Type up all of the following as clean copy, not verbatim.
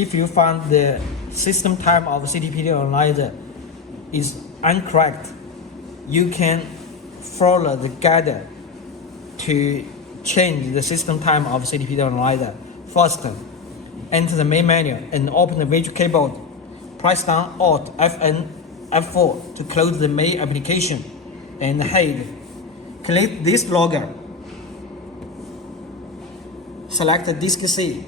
if you find the system time of CTPD analyzer is incorrect, you can follow the guide to change the system time of CTPD analyzer. First, enter the main menu and open the visual keyboard. Press down Alt Fn F4 to close the main application and hide. Click this logo. Select disk C.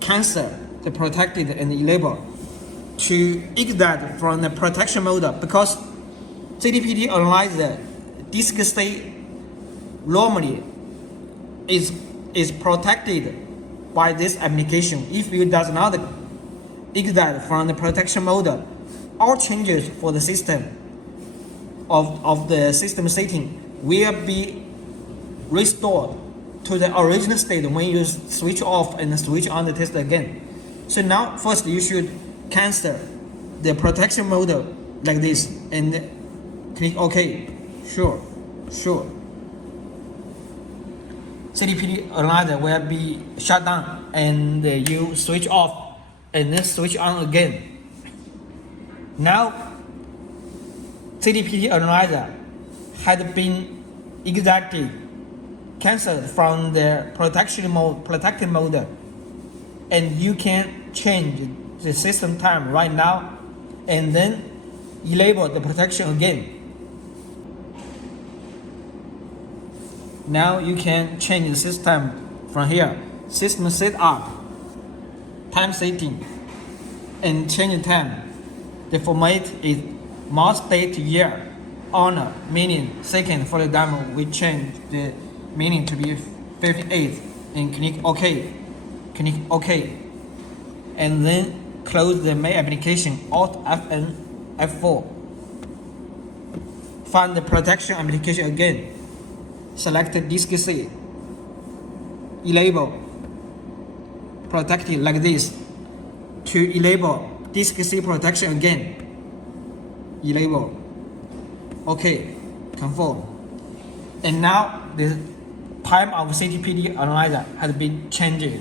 Cancel the protected and enable to exit from the protection mode, because CTPD analyzer disk C normally is protected by this application. If you does not exit from the protection mode, all changes for the system of the system setting will be restored to the original state when you switch off and switch on the test again. So now first you should cancel the protection mode like this and click OK. Sure. CTPD analyzer will be shut down and you switch off and then switch on again. Now CTPD analyzer had been exactly cancelled from the protected mode, and you can change the system time right now and then enable the protection again. Now you can change the system from here. System setup, time setting, and change time. The format is month, date, year, honor, meaning second. For example, we change the meaning to be 58 and click OK. Click OK. And then close the main application, Alt Fn F4. Find the protection application again. Select disk C. Enable protected like this. To enable disk C protection again, enable. OK, confirm. And now the time of CTPD analyzer has been changed.